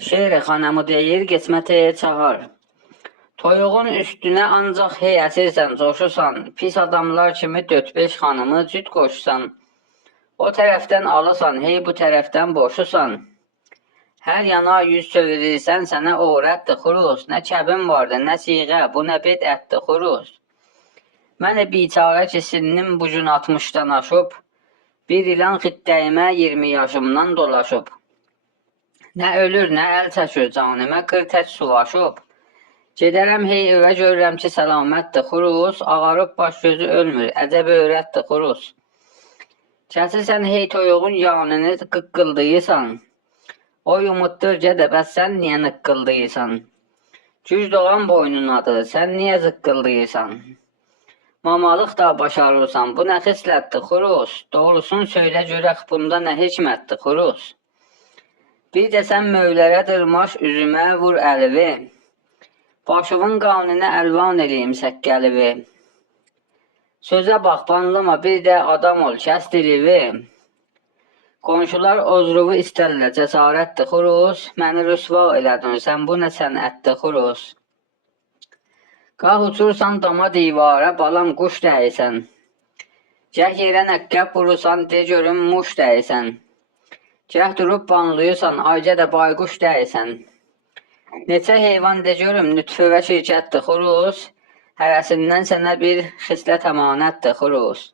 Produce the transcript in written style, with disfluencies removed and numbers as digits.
Şeir xanımı deyir, geçmətəyə çağır. Toyuğun üstünə ancaq hey əsirsən, coşursan, pis adamlar kimi 4-5 xanımı cüt qoşsan. O tərəfdən alırsan, hey bu tərəfdən boşusan. Hər yana yüz çevirirsən, sənə öyrətdi xuruz. Nə kəbin vardı, nə siğə, bu nə bidətdi xuruz. Mənə biçarə ki, sinnim bu gün 60-dan aşıb, bir ilan xiddəyimə 20 yaşımdan dolaşıb. Nə ölür, nə əl çəkir canimə, 40 tək suvaşıb. Gedərəm hey evə görürəm ki, səlamətdir xuruz, ağarıb baş gözü ölmür, əcəb öyrətdi xuruz. Kəsirsən hey toyuğun yanını qıqqıldayırsan. O yumutdur gedə, bəs sən niyə nıqqıldayırsan? Güc doğan boynunadır, sən niyə zıqqıldayırsan? Mamalıq da başarırsan, bu nə xislətdir xuruz? Doğrusunu söylə görək, bunda nə hikmətdir xuruz? Bir də sən mövlərə dırmaş, üzümə vur əlivi. Başımın qanını əlvan eləyim səkkəlivi. Sözə bax, banlama, bir də adam ol, kəs dilivi. Qonşular ozruvu istərlər, cəsarətdir xuruz. Məni rüsva elədin, sən bu nə sənətdir xuruz. Qah uçursan dama divara, balam quş dəysən. Gəh yerə nəqqəb vurursan, de görüm muş dəysən. Gəh durub banlıyırsan, ayca da bayquş dəysən. Neçə heyvan de görüm, lütfü və şirkətdir xuruz. Hərəsindən sənə bir xislət əmanətdir xuruz.